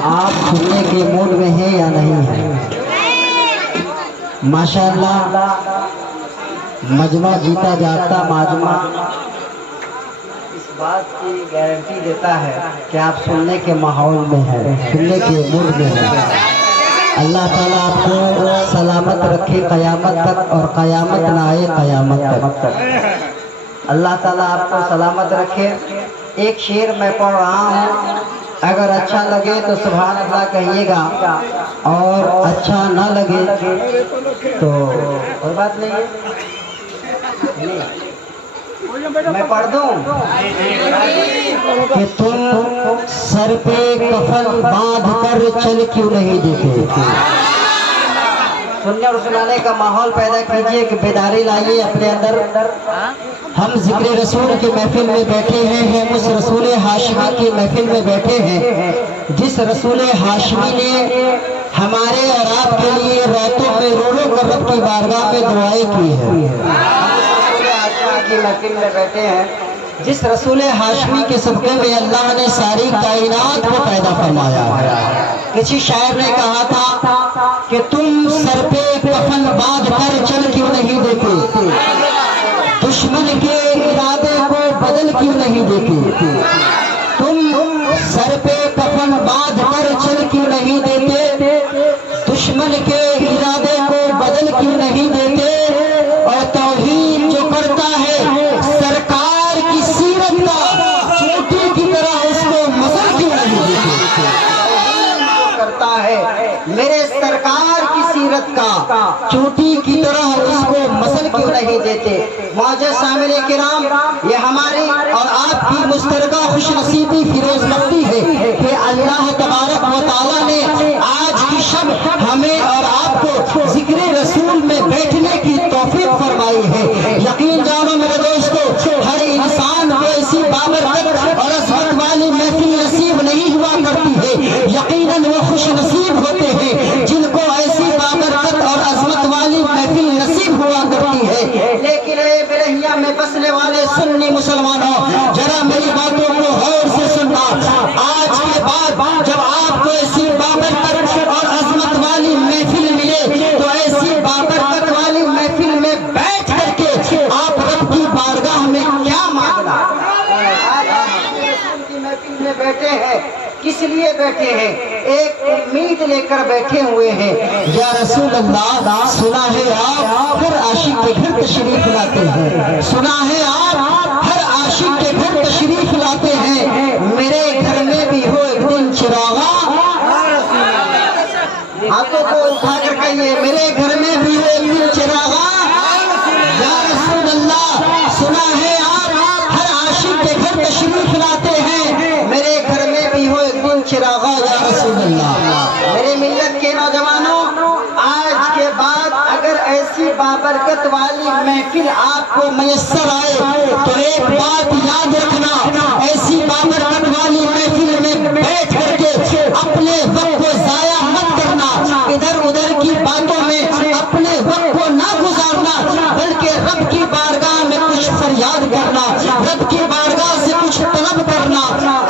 आप सुनने के मूड में हैं या नहीं है? माशाअल्लाह मजमा जीता जागता माजमा इस बात की गारंटी देता है कि आप सुनने के माहौल में हैं, सुनने के मूड में हैं। अल्लाह ताला आपको सलामत रखे क़यामत तक और क़यामत ना आए क़यामत तक। अल्लाह ताला आपको सलामत रखे। एक शेर मैं पढ़ रहा हूँ, अगर अच्छा लगे तो सुभान अल्लाह कहिएगा और अच्छा ना लगे तो कोई बात नहीं है। मैं पढ़ दूं कि तुम सर पे कफन बांध कर चल क्यों नहीं देते। सुनने और सुनाने का माहौल पैदा कीजिए कि बेदारी लाइए अपने अंदर। हम जिक्र रसूल की महफिल में बैठे हैं, हम उस रसूल हाशमी की महफिल में बैठे हैं जिस रसूल हाशमी ने हमारे और आपके लिए रातों में रो रो कर रब की बारगाह में दुआएं की है। की महफिल में बैठे हैं जिस रसूल हाशमी के सदक़े में अल्लाह ने सारी कायनात को पैदा फरमाया है। किसी शायर ने कहा था कि तुम सर पे कफन बांध कर चल क्यों नहीं देते, दुश्मन के इरादे को बदल क्यों नहीं देते। तुम सर पे कफन बांध कर चल क्यों नहीं देते, दुश्मन के इरादे को बदल क्यों नहीं देते। और तौहीद जो करता है सरकार की सीरत का चोटी की तरह उसको मसल क्यों नहीं देते। करता है मेरे सरकार की सीरत का चोटी की तरह उसको मसल क्यों नहीं देते। मौजूद सामने किराम, ये हमारी और आपकी मुश्तरका खुशनसीबी फिरोज बख्ती है कि अल्लाह तबारक व तआला ने आज की शब हमें और आपको जिक्र रसूल में बैठने की तौफीक फरमाई है। यकीन जानो मेरे दोस्तों, हर इंसान को ऐसी बाबरकत और अज़मत वाली महफिल नसीब नहीं हुआ करती है। यकीनन वो खुश नसीब होते हैं जिनको ऐसी बाबरकत और अज़मत वाली महफिल नसीब हुआ करती है। लेकिन बेरहिया में बसने वाले सुन्नी मुसलमानों, जरा मेरी बातों को गौर से सुनना। आज के बाद जब आपको ऐसी बाबरकत और अज़मत वाली महफिल मिले तो ऐसी बाबरकत वाली महफिल में बैठ करके आप रब की बारगाह में क्या मांगना। महफिल में बैठे हैं, किस लिए बैठे हैं? एक उम्मीद लेकर बैठे हुए हैं। या रसूल अल्लाह, सुना है आप हर आशिक के घर तशरीफ लाते हैं, सुना है आप हर आशिक के घर तशरीफ लाते हैं। मेरे घर में भी हो एक दिन चिरागा, हाथों को उठाकर कहिए मेरे घर में भी हो एक दिन चिरागा। या रसूल अल्लाह, सुना है आप हर आशिक के घर तशरीफ लाते हैं, मेरे घर में भी हो एक दिन चिरागा। या रसूल अल्लाह, मेरे मिल्लत के नौजवानों, आज के बाद अगर ऐसी बाबरकत वाली महफिल आपको मयस्सर आए तो एक बात याद रखना, ऐसी बाबरकत वाली महफिल में बैठ करके अपने वक्त को जाया मत करना, इधर उधर की बातों में अपने वक्त को ना गुजारना, बल्कि रब की बारगाह में कुछ फरियाद करना, रब की बारगाह से कुछ तलब करना।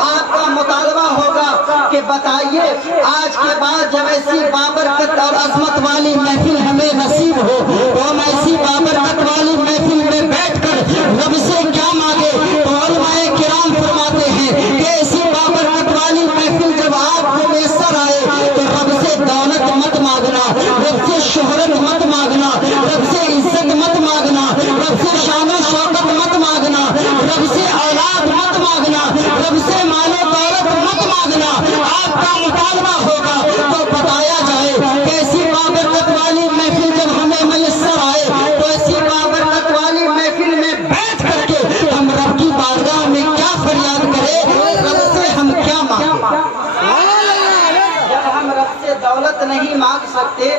आपका मुतालबा होगा कि बताइए आज के बाद जब ऐसी बाबरकत और अज़मत वाली महफिल हमें नसीब हो तो हम ऐसी बाबरकत वाली महफिल में बैठकर रब से क्या मांगे। तो उलमाए किराम फरमाते हैं कि ऐसी बाबरकत वाली महफिल जब आपको मैसर आए तो रब से दौलत मत मांगना, रब से शोहरत मत मांगना, रब से इज्जत मत मांगना, रब से शान और शौकत मत मांगना, रब से औलाद मत मांगना, रब से मालो दौलत मत मांगना। आपका मुतालबा होगा तो बताया जाए कैसी बाबरकत वाली महफिल जब हमें मयस्सर आए तो ऐसी बाबरकत वाली महफिल में बैठ करके हम रब की बारगाह में क्या फरियाद करें, रब से हम क्या मांगे। जब हम रब से दौलत नहीं मांग सकते,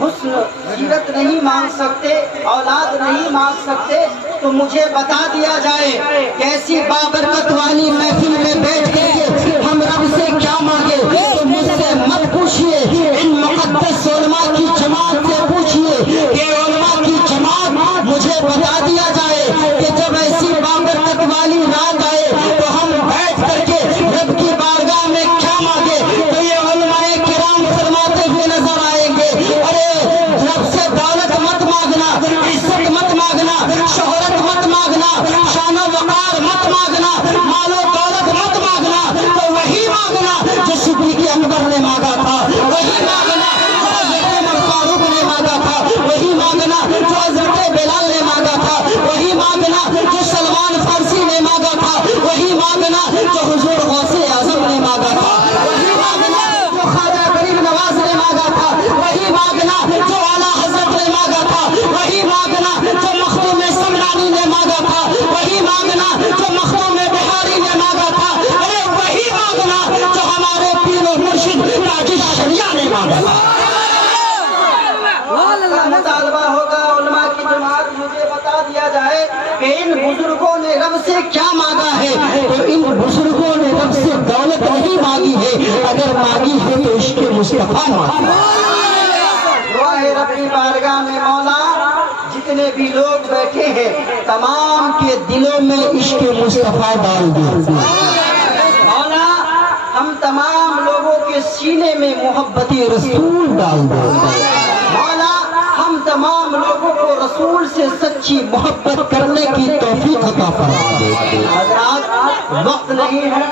हुस्न सीरत नहीं मांग सकते, औलाद नहीं मांग सकते, तो मुझे बता दिया जाए कैसी बाबरकत वाली महफिल में बैठ करके हम रब से क्या मांगे। तो मुझसे मत पूछिए, इन मुक़द्दस उलमा की जमात से पूछिए कि उलमा की जमात मुझे बता दिया जाए कि जब ऐसी बाबरकत वाली रात आए तो हम बैठ करके रब की बारगाह में क्या मांगे। बुजुर्गों ने रब से क्या मांगा है, तो इन बुजुर्गों ने रब से दौलत नहीं मांगी है, अगर मांगी है तो इश्क़ मुस्तफा मांगी है। दुआ है रब की बारगाह में मौला जितने भी लोग बैठे हैं तमाम के दिलों में इश्क़ मुस्तफा डाल दे। मौला हम तमाम लोगों के सीने में मोहब्बत-ए रसूल डाल दे। मौला हम तमाम लोगों को रसूल से सच्ची मोहब्बत करने की तौफीक अता फरमा दे। हज़रात वक्त नहीं है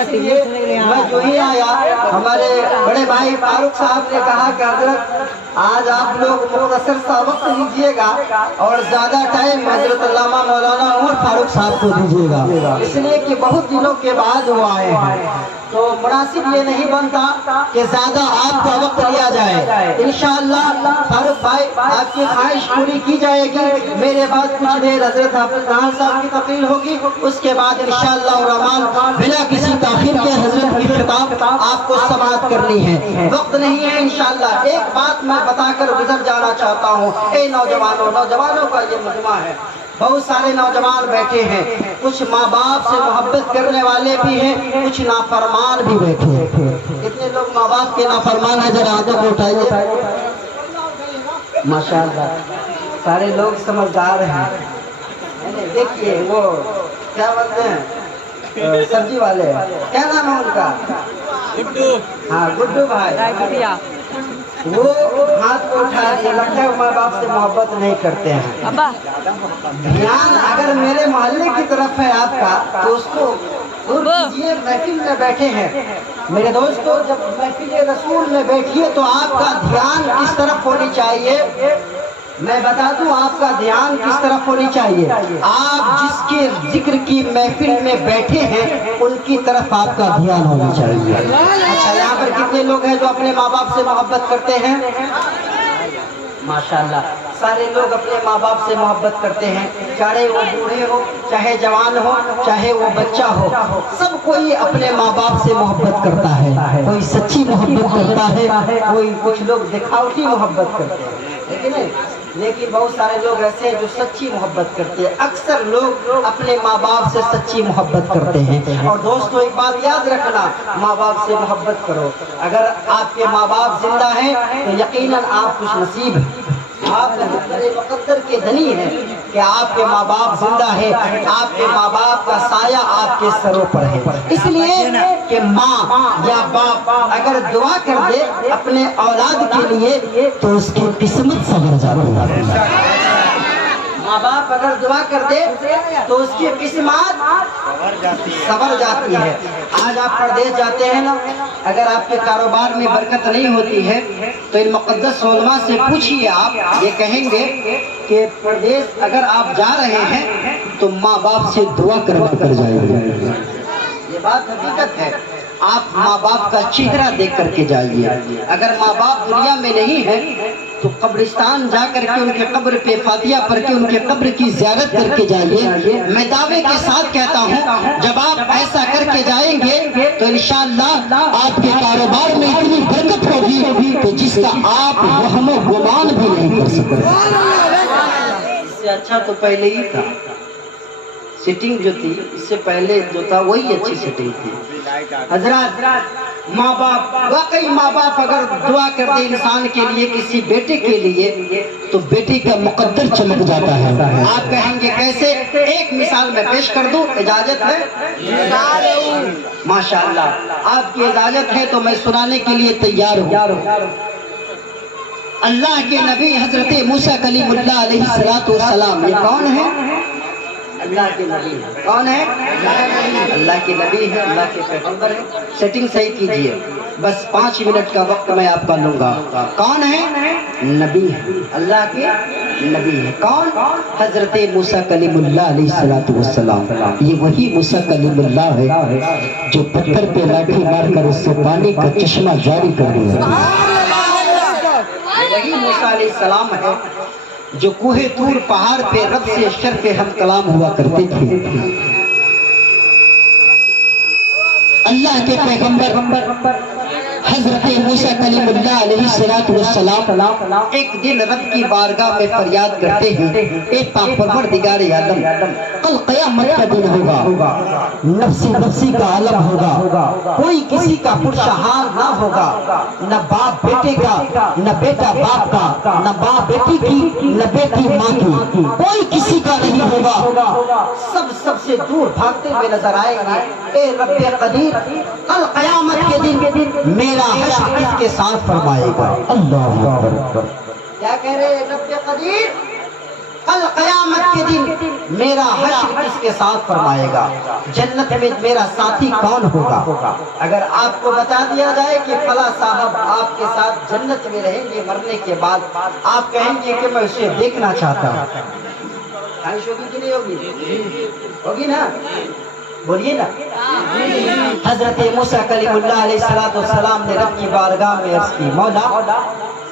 इसलिए मैं जो ही आया, हमारे बड़े भाई फारूक साहब ने कहा कि हजरत आज आप लोग मुख्तसर सा वक्त लीजिएगा और ज्यादा टाइम हजरत अल्लामा मौलाना उमर फारूक साहब को दीजिएगा, इसलिए कि बहुत दिनों के बाद वो आए हैं तो मुनासिब ये नहीं बनता कि ज्यादा आपका वक्त लिया जाए। इंशाअल्लाह फारूक भाई आपकी ख्वाहिश पूरी की जाएगी। मेरे बाद कुछ देर हजरत हाफिज खान साहब की तकरीर होगी, उसके बाद इंशाअल्लाह रहमान बिना किसी ताखीर के हजरत की खिताब आपको समाअत करनी है। वक्त नहीं है इंशाअल्लाह। एक बात मैं बताकर गुजर जाना चाहता हूँ। ए नौजवानों, नौजवानों का ये मजमा है, बहुत सारे नौजवान बैठे हैं, कुछ माँ बाप से मोहब्बत करने वाले भी हैं, कुछ नाफरमान भी बैठे हैं। कितने लोग माँ बाप के नाफरमान है, जरा हाथों को उठाइए। माशाअल्लाह सारे लोग समझदार हैं। देखिए वो क्या बोलते हैं सब्जी वाले, क्या नाम है उनका? गुड्डू। हाँ गुड्डू भाई, वो हाथ को उठा दिया, लगता है माँ बाप से मोहब्बत नहीं करते हैं। ध्यान अगर मेरे मोहल्ले की तरफ है आपका तो उसको दूर कीजिए। महफिल में बैठे हैं मेरे दोस्तों, जब महफिल रसूल में बैठिए तो आपका ध्यान किस तरफ होनी चाहिए, मैं बता दूं आपका ध्यान किस तरफ होनी चाहिए। आप जिसके जिक्र की महफिल में बैठे हैं उनकी तरफ आपका ध्यान होना चाहिए। अच्छा, यहाँ पर कितने लोग हैं जो अपने माँ बाप से मोहब्बत करते हैं? माशाअल्लाह सारे लोग अपने माँ बाप से मोहब्बत करते हैं, चाहे वो बूढ़े हो, चाहे जवान हो, चाहे वो बच्चा हो, सब कोई अपने माँ बाप से मोहब्बत करता है। कोई सच्ची मोहब्बत करता है, कोई कुछ लोग दिखावटी मोहब्बत करते हैं, लेकिन बहुत सारे लोग ऐसे हैं जो सच्ची मोहब्बत करते हैं। अक्सर लोग अपने माँ बाप से सच्ची मोहब्बत करते हैं। और दोस्तों एक बात याद रखना, माँ बाप से मोहब्बत करो। अगर आपके माँ बाप जिंदा हैं तो यकीनन आप खुश नसीब हैं, आप मुकद्दर के धनी हैं कि आपके माँ बाप जिंदा है, आपके माँ बाप का साया आपके सरों पर है। इसलिए कि माँ या बाप अगर दुआ कर दे अपने औलाद के लिए तो उसकी किस्मत संवर जाती है। माँ बाप अगर दुआ कर दे तो उसकी किस्मत संवर जाती है। आज आप परदेश जाते हैं ना, अगर आपके कारोबार में बरकत नहीं होती है तो इन मुक़द्दस उलमा से पूछिए, आप ये कहेंगे कि परदेश अगर आप जा रहे हैं तो माँ बाप से दुआ कर जाइए। ये बात हकीकत है। आप माँ बाप का चेहरा देख करके जाइए। अगर माँ बाप दुनिया में नहीं है तो कब्रिस्तान जा करके उनके कब्र पे फातिहा पढ़ के उनके कब्र की ज़ियारत करके जाइए। मैं दावे के साथ कहता हूँ जब आप ऐसा करके जाएंगे तो इंशाअल्लाह आपके कारोबार में इतनी बरकत होगी तो जिसका आप वहम गुमान भी नहीं कर सकते। इससे अच्छा तो पहले ही था, सेटिंग जो थी इससे पहले जो था वही अच्छी सेटिंग थी। हजरत माँ बाप, वाकई माँ बाप अगर दुआ कर दे इंसान के लिए, किसी बेटे के लिए, तो बेटे का मुकद्दर चमक जाता है। आप कहेंगे कैसे? एक मिसाल मैं पेश कर दूं, इजाजत है? माशाअल्लाह आपकी इजाजत है तो मैं सुनाने के लिए तैयार हूँ। अल्लाह के नबी हजरत मूसा कलीमुल्लाह अलैहिस्सलाम, ये कौन है? अल्लाह के नबी। कौन है? अल्लाह के नबी है, अल्लाह के पैगंबर है। सेटिंग सही कीजिए, बस 5 मिनट का वक्त मैं आपका लूंगा। कौन है? नबी है, अल्लाह के नबी है। कौन? हजरत मूसा कलीमुल्लाह अलैहिस्सलाम। ये वही मूसा कलीमुल्लाह है जो पत्थर पे लाठी मारकर उससे पानी का चश्मा जारी कर दिया। वही मूसा अलैहिस्सलाम है जो कूहे तूर पहाड़ पे रब से शर्फ हम कलाम हुआ करते थे। अल्लाह के पैगंबर حضرت موسیٰ کلیم اللہ علیہ السلام ایک دن رب کی بارگاہ میں فریاد کرتے ہیں، اے پاک پروردگار عالم، کل قیامت کا دن ہوگا، نفسی نفسی کا عالم ہوگا، کوئی کسی کا پرشہار نہ ہوگا، نہ باپ بیٹے کا، نہ بیٹا باپ کا، نہ باپ بیٹی کی، نہ بیٹی ماں کی، کوئی کسی کا نہیں ہوگا، سب سے دور بھاگتے ہوئے نظر آئے گا۔ اے رب قدیر، کل قیامت کے دن میرا حشر کس کے ساتھ فرمائے گا؟ اللہ اکبر۔ کیا کہہ رہے ہیں رب قدیر؟ کل قیامت کے دن میرا حشر کس کے ساتھ فرمائے گا؟ جنت میں میرا ساتھی کون ہوگا؟ اگر آپ کو بتا دیا جائے کہ فلاں صاحب آپ کے ساتھ جنت میں رہیں گے مرنے کے بعد، آپ کہیں گے کہ میں اسے دیکھنا چاہتا ہوں۔ خواہش ہوگی کہ نہیں ہوگی؟ ہوگی نا؟ بولیے نا۔ حضرت موسیٰ کلیم اللہ علیہ السلام نے رب کی بارگاہ میں عرض کی، مولا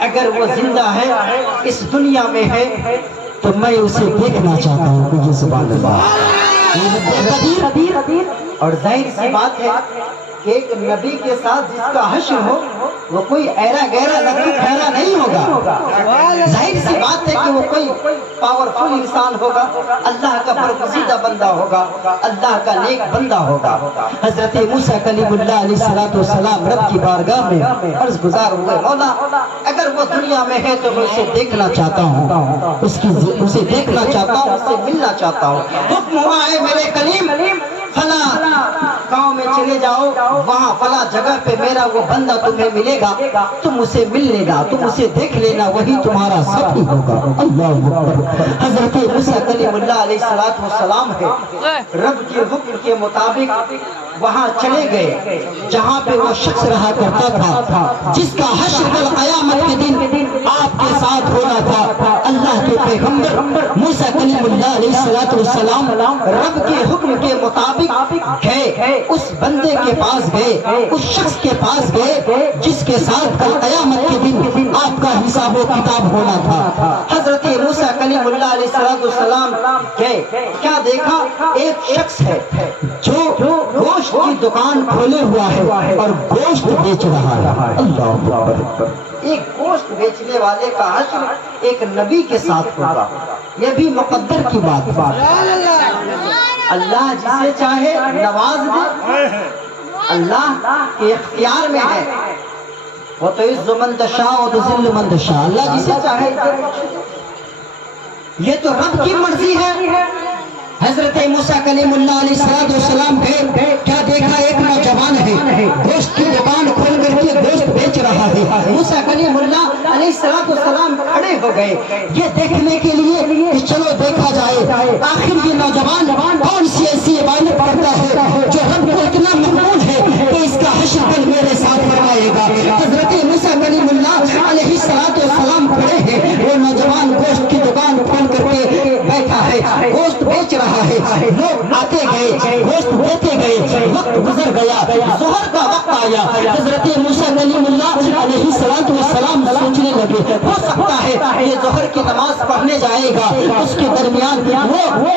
اگر وہ زندہ ہے، اس دنیا میں ہے، تو میں اسے دیکھنا چاہتا ہوں۔ کہ یہ سبحان اللہ۔ اور ظاہر سی بات ہے کہ ایک نبی کے ساتھ جس کا حشر ہو، وہ کوئی ایرا گہرا لکھو گہرا نہیں ہوگا۔ ظاہر سی بات ہے کہ وہ کوئی پاورفل انسان ہوگا، اللہ کا برگزیدہ بندہ ہوگا، اللہ کا نیک بندہ ہوگا۔ حضرت موسیٰ کلیم اللہ علیہ السلام رب کی بارگاہ میں عرض گزار ہوئے، مولا اگر وہ دنیا میں ہے تو میں اسے دیکھنا چاہتا ہوں، اسے دیکھنا چاہتا ہوں، اسے ملنا چاہتا ہوں۔ حکم ہوا ہے میرے کلیم، فلاں گاؤں میں چلے جاؤ، وہاں فلاں جگہ پہ میرا وہ بندہ تمہیں ملے گا، تم اسے مل لینا، تم اسے دیکھ لینا، وہی تمہارا ساتھی ہوگا۔ اللہ اکبر۔ حضرت موسیٰ کلیم اللہ علیہ السلام ہے، رب کے حکم کے مطابق وہاں چلے گئے جہاں پہ وہ شخص رہا کرتا تھا، جس کا حشر کل قیامت کے دن آپ کے ساتھ ہونا تھا۔ اللہ کے پیغمبر موسیٰ کلیم اللہ علیہ السلام رب کے حکم کے مطابق گئے، اس بندے کے پاس گئے، اس شخص کے پاس گئے جس کے ساتھ کل قیامت کے دن آپ کا حساب و کتاب ہونا تھا۔ حضرت موسیٰ کلیم اللہ علیہ السلام گئے، کیا دیکھا؟ ایک شخص ہے جو گوشت کی دکان کھولے ہوا ہے اور گوشت بیچ رہا ہے۔ اللہ اکبر۔ ایک گوشت بیچنے والے کا حشر ایک نبی کے ساتھ ہوگا، یہ بھی مقدر کی بات ہے۔ اللہ جسے چاہے نواز دے، اللہ کے اختیار میں ہے، وہ تو عز من تشاء و تذل من تشاء، اللہ جسے چاہے، یہ تو رب کی مرضی ہے۔ حضرت موسیٰ کلیم اللہ علیہ السلام گئے، کیا دیکھا؟ ایک نوجوان ہے، گوشت کی دکان کھول کر کے گوشت بیچ رہا ہے۔ موسیٰ کلیم اللہ علیہ السلام کھڑے ہو گئے یہ دیکھنے کے لیے کہ چلو دیکھا جائے آخر یہ نوجوان کون سی ایسی عبادت کرتا ہے جو رب کو اتنا مقبول ہے کہ اس کا حشر کل میرے ساتھ فرمائے گا۔ حضرت موسیٰ کلیم اللہ علیہ السلام کھڑے ہیں، وہ نوجوان گوشت کی دکان کھول کر کے بیٹھا ہے، گوشت بیچ رہا ہے، لوگ آتے گئے، گوشت دیتے گئے، وقت گزر گیا، ظہر کا وقت آیا۔ حضرت موسیٰ کلیم اللہ علیہ السلام سوچنے لگے ہو سکتا ہے یہ ظہر کی نماز پڑھنے جائے گا، اس کے درمیان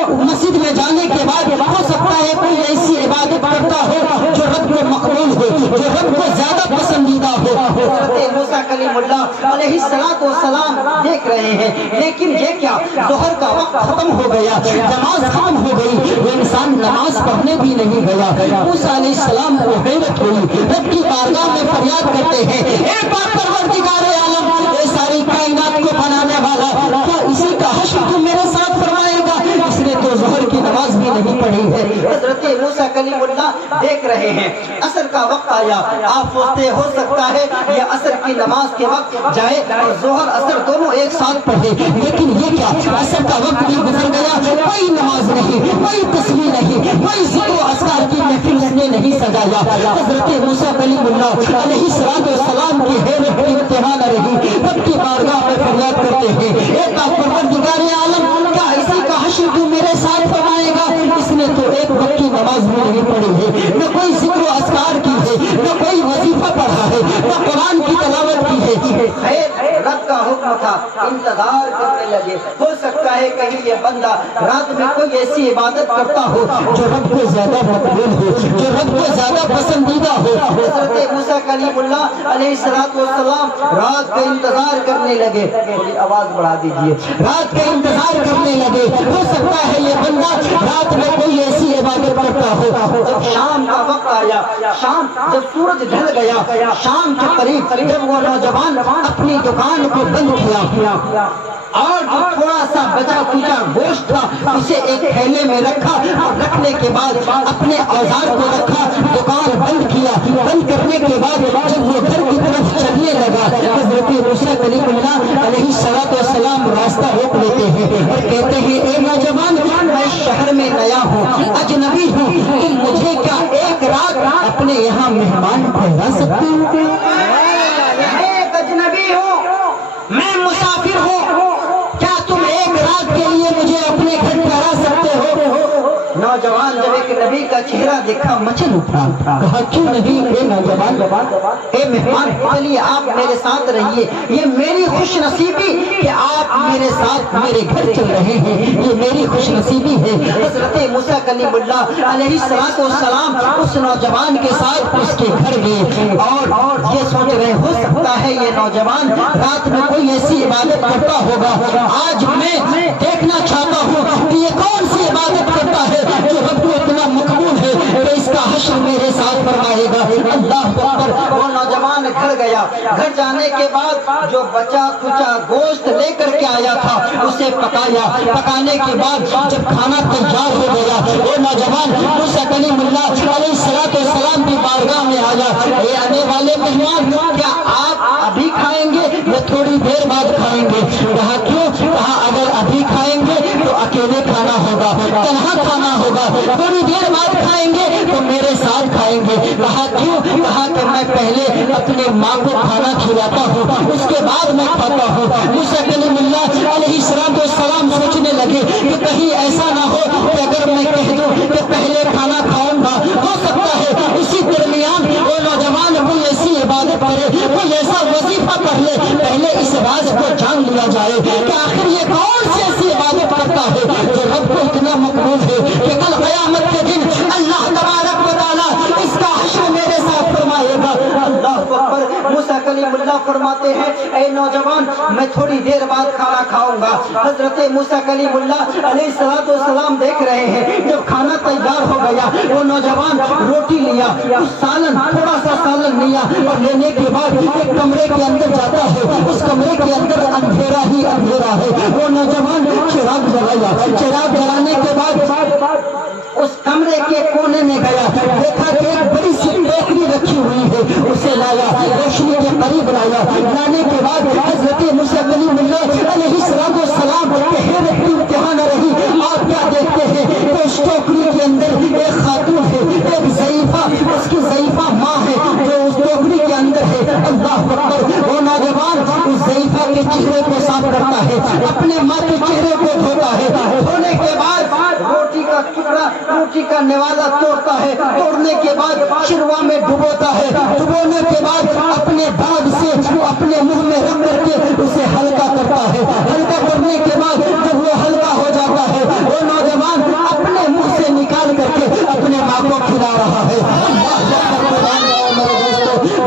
وہ مسجد میں جانے کے بعد ہو سکتا ہے کوئی ایسی عبادت کرتا ہو جو رب کو مقبول ہو، جو رب کو زیادہ پسندیدہ ہو۔ حضرت موسیٰ کلیم اللہ علیہ السلام دیکھ رہے ہیں، لیکن یہ کیا، ظہر کا وقت ختم ہو گیا، نماز ختم ہو گئی، وہ انسان نماز پڑھنے بھی نہیں گیا۔ موسیٰ علیہ السلام کو حیرت ہوئی، رب کی بارگاہ میں فریاد کرتے ہیں، اے پاک پروردگار عالم، اے ساری کائنات کو بنانے والا، کیا اسی کا حشر تو میرے ساتھ فرمائے گا؟ اس نے تو ظہر کی نماز بھی نہیں پڑھی ہے۔ حضرت موسیٰ کلیم اللہ دیکھ رہے ہیں، عصر کا وقت آیا، آپ سوچتے ہو سکتا ہے یہ عصر کی نماز کے وقت جائے اور ظہر عصر دونوں ایک ساتھ پڑھے، لیکن یہ کیا، عصر کا وقت بھی گزر گیا، کوئی نماز نہیں، کوئی تسبیح نہیں، کوئی ذکر و اذکار کی محفل اس نے نہیں سجایا۔ حضرت موسیٰ کلیم اللہ علیہ السلام کی حیرت کی انتہا نہ رہی، رب کی بارگاہ میں فریاد کرتے ہیں، اے پاک پروردگار عالم، کیا اسی کا حشر تو میرے ساتھ فرمائے گا؟ اس نے تو ایک وقت کی نماز بھی نہیں پڑھی ہے، نہ کوئی ذکر و اذکار کی ہے، نہ کوئی وظیفہ پڑھا ہے، نہ قرآن کی تلاوت کی ہے۔ خیر، رب کا حکم اٹھا انتظار کرنے لگے. ہو سکتا ہے کہیں یہ بندہ رات میں کوئی ایسی عبادت کرتا ہو جو رب کو زیادہ مقبول ہو, جو رب کو زیادہ پسندیدہ ہو. حضرت موسیٰ کلیم اللہ علیہ السلام رات کا انتظار کرنے لگے. تھوڑی آواز بڑھا دیجئے. رات کا انتظار کرنے لگے. ہو سکتا ہے یہ بندہ رات میں کوئی ایسی عبادت کرتا ہو. جب شام کا وقت آیا, شام جب سورج ڈھل گیا, شام کے قریب جب وہ نوجوان اپنی دکان کو بند کیا اور جو تھوڑا سا بچا کچا گوشت تھا اسے ایک تھیلے میں رکھا اور رکھنے کے بعد اپنے اوزار کو رکھا, دکان بند کیا. بند کرنے کے بعد جب وہ گھر کی طرف چلنے لگا, حضرت موسیٰ کلیم اللہ علیہ السلام راستہ روک لیتے ہیں اور کہتے ہیں اے نوجوان, میں شہر میں نیا ہوں, اجنبی ہوں, تم مجھے کیا ایک رات اپنے یہاں مہمان ٹھہرا سکتے ہو؟ میں ایک اجنبی ہوں, میں مسافر ہوں, کیا تم ایک رات کے لیے مجھے اپنے گھر ٹھہرا سکتے ہو؟ نوجوان جب ایک نبی کا چہرہ دیکھا مچل اٹھا, کہا کیوں نہیں اے نوجوان, اے مہمان, چلیے آپ میرے ساتھ رہیے. یہ میری خوش نصیبی کہ آپ میرے ساتھ میرے گھر چل رہے ہیں, یہ میری خوش نصیبی ہے. حضرت موسیٰ کلیم اللہ علیہ السلام اس نوجوان کے ساتھ اس کے گھر گئے اور یہ سوچ رہے ہو سکتا ہے یہ نوجوان رات میں کوئی ایسی عبادت کرتا ہوگا. آج میں دیکھنا چاہتا ہوں کہ یہ کون سی عبادت کرتا ہے جو رب کو اتنا مقبول ہے کہ اس کا حشر میرے ساتھ فرمائے گا. اللہ اکبر. وہ نوجوان گھر گیا. گھر جانے کے بعد جو بچا کچا گوشت لے کر کے آیا تھا اسے پکایا. پکانے کے بعد جب کھانا تیار ہو گیا, وہ نوجوان موسیٰ کلیم اللہ علیہ السلام کی بارگاہ میں آیا. اے آنے والے مہمان, کیا آپ ابھی کھائیں گے یا تھوڑی دیر بعد کھائیں گے؟ کہا کیوں؟ کہا اگر ابھی کھائیں گے تو اکیلے کھانا ہوگا, تنہا کھانا ہوگا, تھوڑی دیر بعد کھائیں گے تو میرے ساتھ کھائیں گے. کہا کیوں؟ کہا کہ میں پہلے اپنے ماں کو کھانا کھلاتا ہوں, اس کے بعد میں کھاتا ہوں. موسیٰ کلیم اللہ علیہ السلام سوچنے لگے کہ کہیں ایسا نہ ہو کہ اگر میں کہہ دوں کہ پہلے کھانا کھاؤں گا, ہو سکتا ہے اسی درمیان وہ نوجوان کوئی ایسی عبادت کرے, کوئی ایسا وظیفہ پڑھ لے, پہلے اس راز کو جان لیا جائے کہ آخر یہ کون سی ایسی عبادت کرتا ہے جو رب کو اتنا مقبول ہے کہ کل قیامت کے دن اللہ تبارک و تعالیٰ اس کا حشر میرے ساتھ فرمائے گا. اللہ اکبر. موسیٰ کلیم اللہ فرماتے ہیں اے نوجوان, میں تھوڑی دیر بعد کھانا کھاؤں گا. حضرت موسیٰ کلیم اللہ علیہ السلام دیکھ رہے ہیں جب کھانا تیار ہو گیا, وہ نوجوان روٹی لیا, کچھ سالن, تھوڑا سا سالن لیا اور لینے کے بعد ایک کمرے کے اندر جاتا ہے. اس کمرے کے اندر اندھیرا ہی اندھیرا ہے. وہ نوجوان چراغ جلایا. چراغ جلانے کے بعد اس کمرے کے کونے میں گیا, دیکھا کہ ایک بڑی سی ٹوکری رکھی ہوئی ہے, اسے لایا, روشنی کے قریب لایا. لانے کے بعد حضرت موسیٰ کلیم اللہ علیہ السلام کہ حیرت کی امتحان رہی. آپ کیا دیکھتے ہیں کہ اس ٹوکری کے اندر ایک خاتون ہے, ایک ضعیفہ, اس کی ضعیفہ ماں ہے جو اس ٹوکری کے اندر ہے. اللہ اکبر. وہ نوجوان اس ضعیفہ کے چہرے کو صاف کرتا ہے, اپنے ماں کے چہرے کو دھوتا ہے. دھونے کے بعد روٹی کا ٹکڑا, روٹی کا نوالا توڑتا ہے. توڑنے کے بعد شروا میں ڈبوتا ہے. ڈبونے کے بعد اپنے باغ سے اپنے منہ میں رکھ کر کے اسے ہلکا کرتا ہے. ہلکا کرنے کے بعد جب وہ ہلکا ہو جاتا ہے, وہ نوجوان اپنے منہ سے نکال کر کے اپنے ماں کو کھلا رہا ہے.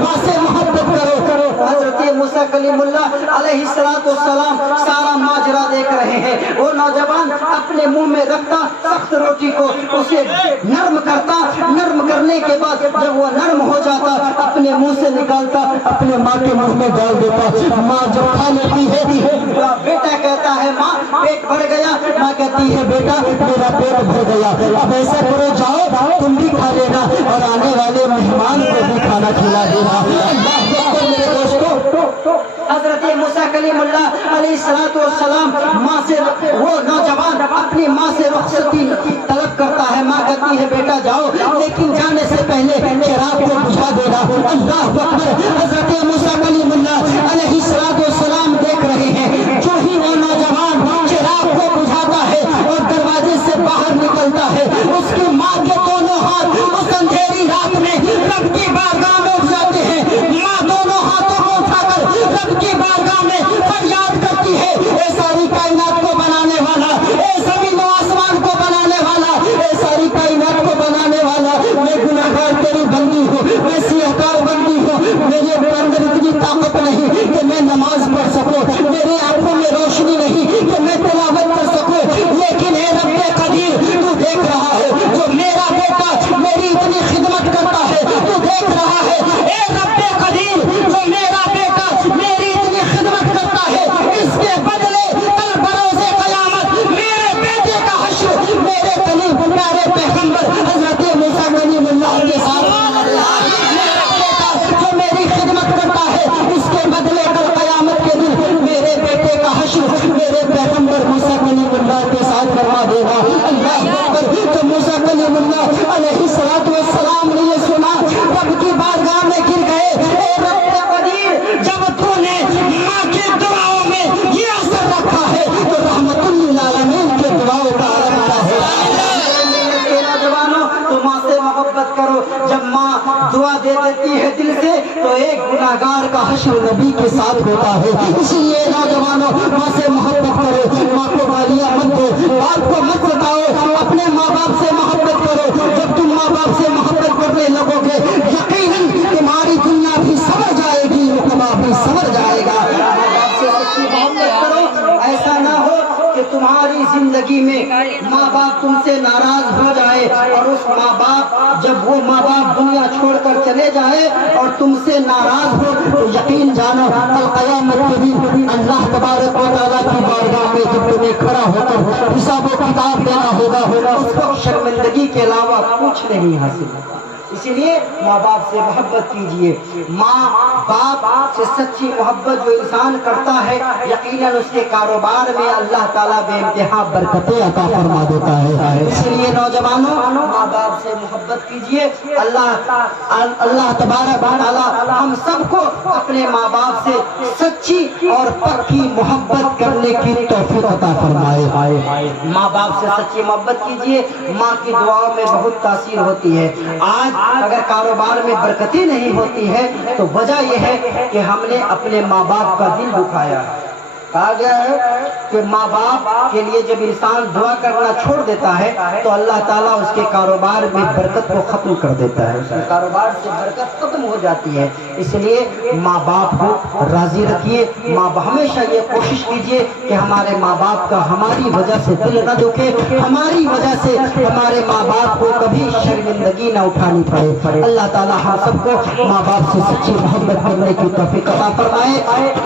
ماں سے محبت کرو. حضرت موسیٰ کلیم اللہ علیہ السلام سارا ماجرا دیکھ رہے ہیں. وہ نوجوان اپنے منہ میں رکھتا سخت روٹی کو, اسے نرم کرتا. نرم کرنے کے بعد جب وہ نرم ہو جاتا اپنے منہ سے نکالتا, اپنے ماں کے منہ میں ڈال دیتا. ماں جب کھا لیتی ہے, بیٹا کہتا ہے ماں پیٹ بھر گیا. ماں کہتی ہے بیٹا میرا پیٹ بھر گیا, اب ایسا کرو جاؤ تم بھی کھا لینا اور آنے والے مہمان کو بھی کھانا کھلا دینا. میرے دوستو, حضرت موسیٰ کلیم اللہ علیہ السلام ماں سے, وہ نوجوان اپنی ماں سے رخصتی طلب کرتا ہے. ماں کہتی ہے بیٹا جاؤ, لیکن جانے سے پہلے چراغ کو بجھا دینا. اللہ اکبر. حضرت موسیٰ کلیم اللہ علیہ السلام دیکھ رہے ہیں جو ہی وہ نوجوان چراغ کو بجھاتا ہے اور دروازے سے باہر نکلتا ہے, اس کی ماں کے دونوں ہاتھ اس اندھیری رات میں رب کی بارگاہ میں اٹھ جاتے ہیں. ماں دونوں ہاتھوں کو اٹھا کر رب کی بارگاہ میں فریاد गुनाहगार का हश्र नबी के साथ होता है। इसलिए नौजवानों, माँ से मोहब्बत करो, माँ को गालियाँ मत दो, बाप को मत सताओ, अपने माँ बाप से मोहब्बत करो। जब तुम माँ बाप से मोहब्बत करने लगोगे, यकीनन तुम्हारी दुनिया भी संवर जाएगी, रुतबा भी संवर जाएगा। माँ बाप से सच्ची मोहब्बत करो। ऐसा ना हो कि तुम्हारी जिंदगी में माँ बाप तुमसे नाराज हो जाए, और उस माँ बाप, जब वो माँ बाप दुनिया छोड़कर चले जाए और तुमसे नाराज हो, तो यकीन जानो कल क़यामत के दिन अल्लाह तबारक व तआला की बारगाह में जब तुम्हें खड़ा होकर हिसाब व किताब देना होगा, उस वक्त शर्मिंदगी के अलावा कुछ नहीं हासिल होगा। इसीलिए माँ बाप से मोहब्बत कीजिए। माँ बाप से सच्ची मोहब्बत जो इंसान करता है, यकीनन उसके कारोबार में अल्लाह ताला बेइंतहा बरकतें अता फरमा देता है। इसलिए नौजवानों, माँ बाप से मोहब्बत कीजिए। अल्लाह तबारक व तआला हम सबको अपने माँ बाप से सच्ची और पक्की मोहब्बत करने की तौफीक अता फरमाए। माँ बाप से सच्ची मोहब्बत कीजिए। माँ की दुआओं में बहुत तासीर होती है। आज अगर कारोबार में बरकतें नहीं होती है, तो वजह यह है कि हमने अपने माँ बाप का दिल दुखाया है। कहा गया है कि माँ बाप के लिए जब इंसान दुआ करना छोड़ देता है, तो अल्लाह ताला उसके कारोबार में बरकत को खत्म कर देता है, उसके कारोबार से बरकत खत्म हो जाती है। इसलिए माँ बाप को राजी रखिए। हमेशा ये कोशिश कीजिए कि हमारे माँ बाप का हमारी वजह से दिल न दुखे, हमारी वजह से हमारे माँ बाप को कभी शर्मिंदगी न उठानी पड़े। अल्लाह ताला हम सबको माँ बाप से सच्ची मोहब्बत करने की तौफीक अता फरमाए।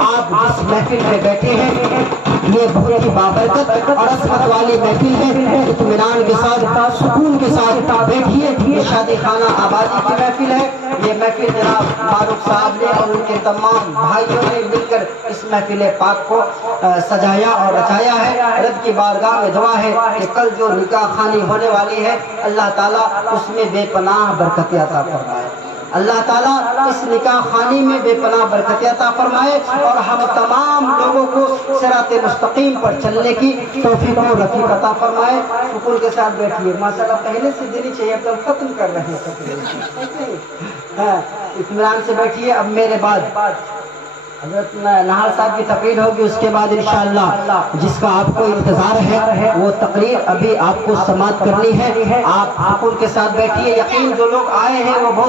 आप जिस महफिल में बैठे हैं, ये बहुत ही बाबरकत और असमत वाली महफिल है। इत्मीनान के साथ, सुकून के साथ बैठिए। ये शादी खाना आबादी की महफिल है। ये महफिल जनाब फारूक साहब ने और उनके तमाम भाइयों ने मिलकर इस महफिल पाक को सजाया और रचाया है। रब की बारगाह में दुआ है कि कल जो निकाह खानी होने वाली है, अल्लाह ताला उसमें बेपनाह बरकतें अता फरमाए। अल्लाह ताला इस निकाह खानी में बेपनाह बरकत अता फरमाए, और हम तमाम लोगों को सिराते मुस्तकीम पर चलने की तौफीक और रफ़ीक अता फरमाए। सुकून के साथ बैठिए। माशाअल्लाह पहले से देनी चाहिए, अब तो खत्म कर रहे हैं। हाँ, इत्मीनान से बैठिए। अब मेरे बाद हज़रत नाहर साहब की तकरीर होगी, उसके बाद इंशाअल्लाह जिसका आपको इंतजार है वो तकरीर अभी आपको समाप्त करनी है। आप सुकून के साथ बैठिए। यकीन जो लोग आए हैं वो बहुत